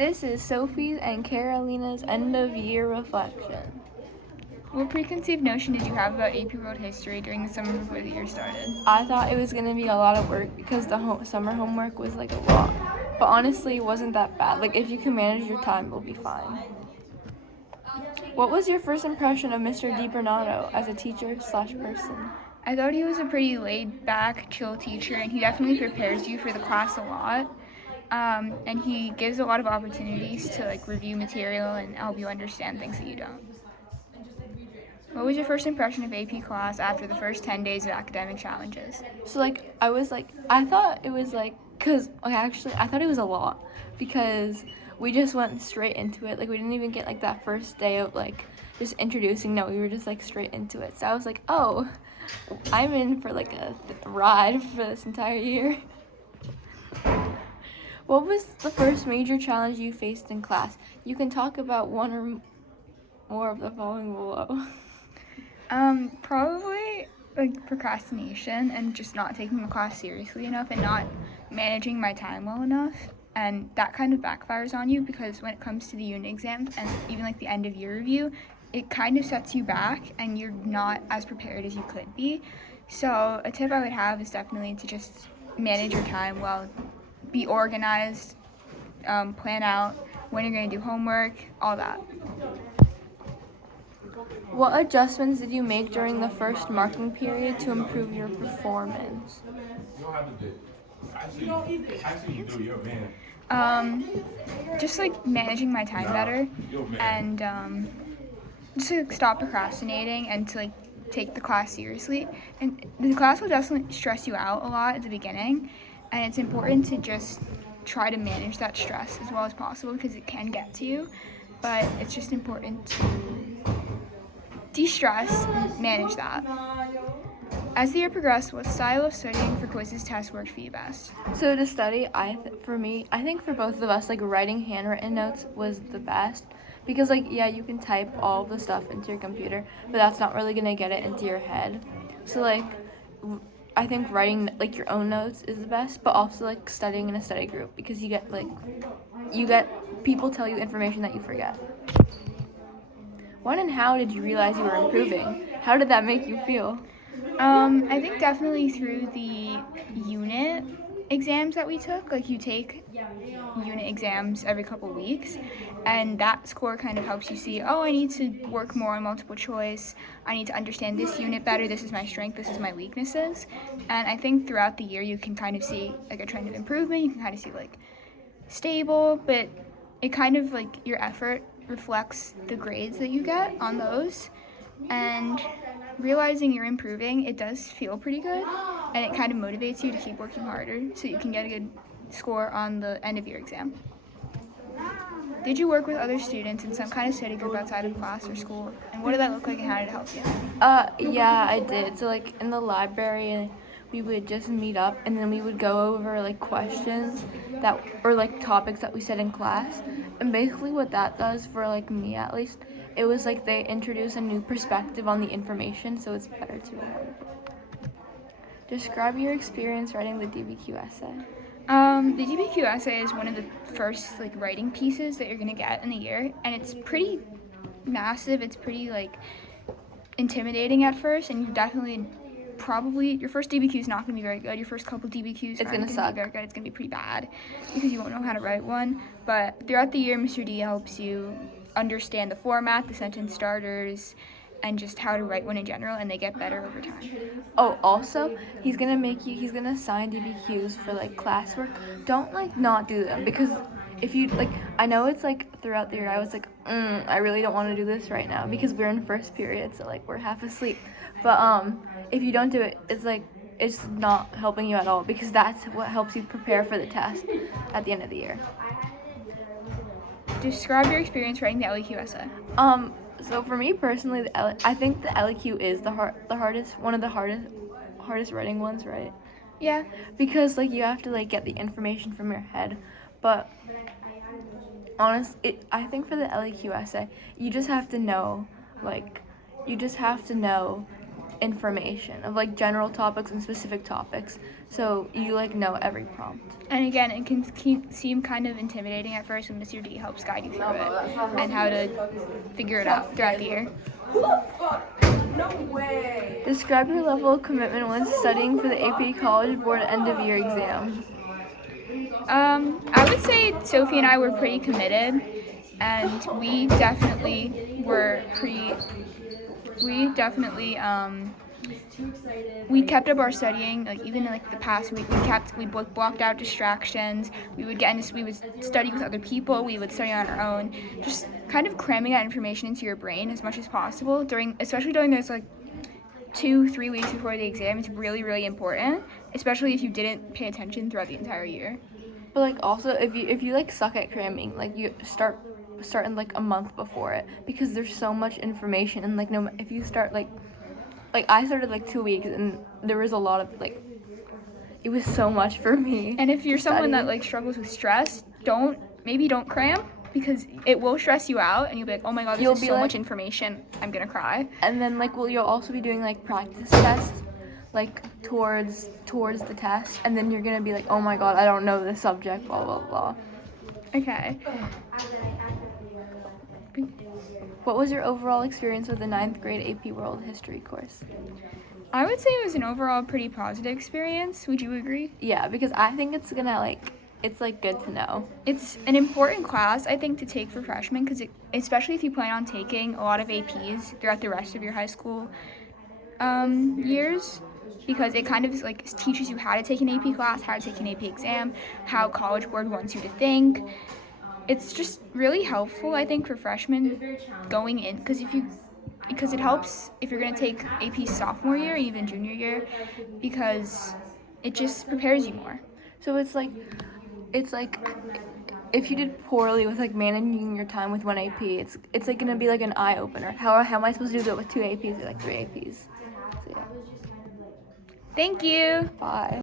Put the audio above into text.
This is Sophie's and Carolina's end of year reflection. What preconceived notion did you have about AP World History during the summer before the year started? I thought it was going to be a lot of work because the summer homework was like a lot. But honestly, it wasn't that bad. Like, if you can manage your time, you'll be fine. What was your first impression of Mr. DiBernardo as a teacher/person? I thought he was a pretty laid-back, chill teacher, and he definitely prepares you for the class a lot. And he gives a lot of opportunities to review material and help you understand things that you don't. What was your first impression of AP class after the first 10 days of academic challenges? So, I thought it was I thought it was a lot because we just went straight into it. Like, we didn't even get that first day of just introducing. No, we were just straight into it. So I was like, oh, I'm in for a ride for this entire year. What was the first major challenge you faced in class? You can talk about one or more of the following below. Probably procrastination and just not taking the class seriously enough and not managing my time well enough. And that kind of backfires on you because when it comes to the unit exams and even the end of year review, it kind of sets you back and you're not as prepared as you could be. So a tip I would have is definitely to just manage your time well, be organized, plan out when you're going to do homework, all that. What adjustments did you make during the first marking period to improve your performance? Just managing my time better and just to stop procrastinating and to take the class seriously. And the class will definitely stress you out a lot at the beginning, and it's important to just try to manage that stress as well as possible because it can get to you, but it's just important to de-stress and manage that. As the year progressed, what style of studying for quizzes tests worked for you best? So to study, I think for both of us, writing handwritten notes was the best because you can type all the stuff into your computer, but that's not really gonna get it into your head. So I think writing your own notes is the best, but also studying in a study group because you get people tell you information that you forget. When and how did you realize you were improving? How did that make you feel? I think definitely through the unit exams that we took. You take unit exams every couple weeks, and that score kind of helps you see, oh, I need to work more on multiple choice. I need to understand this unit better. This is my strength. This is my weaknesses. And I think throughout the year, you can kind of see a trend of improvement. You can kind of see stable, but it kind of your effort reflects the grades that you get on those. And realizing you're improving, it does feel pretty good, and it kind of motivates you to keep working harder so you can get a good score on the end of year exam. Did you work with other students in some kind of study group outside of class or school, and what did that look like and how did it help you? Yeah, I did. So in the library, we would just meet up and then we would go over questions or topics that we said in class. And basically what that does for me at least, it was they introduce a new perspective on the information, so it's better to remember. Describe your experience writing the DBQ essay. The DBQ essay is one of the first writing pieces that you're gonna get in the year, and it's pretty massive. It's pretty intimidating at first, and you definitely probably your first DBQ is not gonna be very good. Your first couple DBQs it's gonna suck. Be very good. It's gonna be pretty bad because you won't know how to write one. But throughout the year, Mr. D helps you understand the format, the sentence starters, and just how to write one in general, and they get better over time. Oh, also, he's gonna assign DBQs for classwork. Don't not do them because if you I know it's throughout the year I was I really don't want to do this right now because we're in first period, so we're half asleep. But if you don't do it, it's not helping you at all because that's what helps you prepare for the test at the end of the year. Describe your experience writing the LEQ essay. So for me personally, I think the LEQ is one of the hardest writing ones, right? Yeah. Because you have to get the information from your head, but I think for the LEQ essay, you just have to know information of like general topics and specific topics, so you like know every prompt. And again, it can seem kind of intimidating at first, when Mr. D helps guide you through it and how to figure it out throughout the year. No way. Describe your level of commitment when studying for the AP College Board end of year exam. I would say Sophie and I were pretty committed, and we definitely we kept up our studying. Like even in like the past week, we blocked out distractions. We would study with other people. We would study on our own, just kind of cramming that information into your brain as much as possible especially during those like 2-3 weeks before the exam. It's really, really important, especially if you didn't pay attention throughout the entire year. But like also if you like suck at cramming, like you start in like a month before it, because there's so much information, and like if you start like I started like 2 weeks, and there was a lot of like, it was so much for me. And if you're to someone study. that like struggles with stress, don't cram, because it will stress you out, and you'll be like, oh my god, this is so much information, I'm gonna cry. And then like you'll also be doing like practice tests like towards the test, and then you're gonna be like, oh my god, I don't know this subject, blah blah blah. Okay. What was your overall experience with the 9th grade AP World History course? I would say it was an overall pretty positive experience. Would you agree? Yeah, because I think it's gonna it's like good to know. It's an important class, I think, to take for freshmen, because especially if you plan on taking a lot of APs throughout the rest of your high school years, because it kind of like teaches you how to take an AP class, how to take an AP exam, how College Board wants you to think. It's just really helpful, I think, for freshmen going in, because it helps if you're going to take AP sophomore year, even junior year, because it just prepares you more. So it's like if you did poorly with like managing your time with one AP, it's like gonna be like an eye opener. How am I supposed to do it with 2 APs or like 3 APs? So yeah. Thank you. Bye.